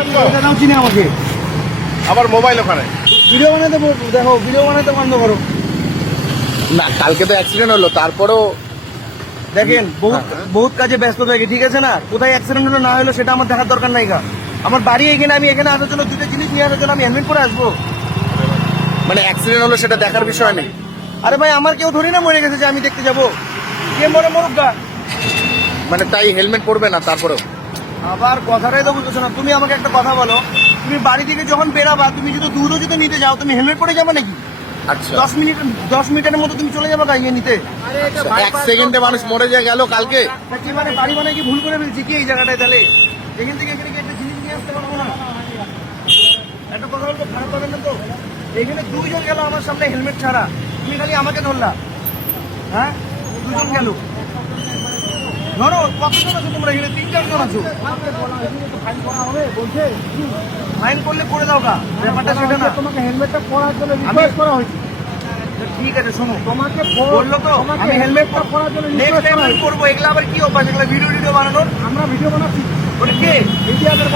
এটা নাও চিনে আমাকে। আমার মোবাইল ওখানে। ভিডিও বানাতে দেখো, ভিডিও বানাতে বন্ধ করো। না, কালকে তো অ্যাক্সিডেন্ট হলো, তারপরেও দেখেন বহুত কাজে ব্যস্ত থাকি, ঠিক আছে না? কোথায় অ্যাক্সিডেন্ট হলো না হলো সেটা আমার দেখার দরকার নাই। আমার বাড়ি এখানে, আমি এখানে আসার জন্য দুটো জিনিস নিয়ে আসার জন্য আমি হেলমেট পরে আসবো? মানে অ্যাক্সিডেন্ট হলো সেটা দেখার বিষয় নেই। আরে ভাই, আমার কেউ ধরি না মরে গেছে যে আমি দেখতে যাবো? কে মরে মরুক গা। মানে তাই হেলমেট পরবে না তারপরেও? আবার কথাটাই তো বুঝতেছো না। তুমি আমাকে একটা কথা বলো, তুমি বাড়ি থেকে যখন বেরাবা, তুমি যদি দুধও যদি নিতে যাও, তুমি হেলমেট পরে যাবে নাকি? আচ্ছা, 10 মিনিটের মতো তুমি চলে যাবে গাইয়ে নিতে। এক সেকেন্ডে মানুষ মরে যায় গেল কালকে। কি মানে বাড়ি বানায় কি ভুল করে ফেলছি কি এই জায়গাটায়? তাহলে এখান থেকে এখানে কি একটা জিনিস নিয়ে আসতে পারবো না? একটা কথা বলবো, খারাপ পাবেন না তো? এখানে দুইজন গেল আমার সামনে হেলমেট ছাড়া, তুমি খালি আমাকে ধরলা। হ্যাঁ, দুজন গেল। ধরো কতজন আছো তোমরা এখানে? 3-4 জন আছো। ফাইন করলে করে দাও গা, ব্যাপারটা সেটা না। তোমাকে হেলমেটটা পরার জন্য রিকোয়েস্ট করা হয়েছে। ঠিক আছে, শোনো, তোমাকে বললো তো আমি হেলমেট পরার জন্য নেক্সট টাইম করবো। এগুলো আবার কি অভ্যাস? এগুলো ভিডিও বানানোর? আমরা ভিডিও বানাচ্ছি। ওটা কে? মিডিয়াদের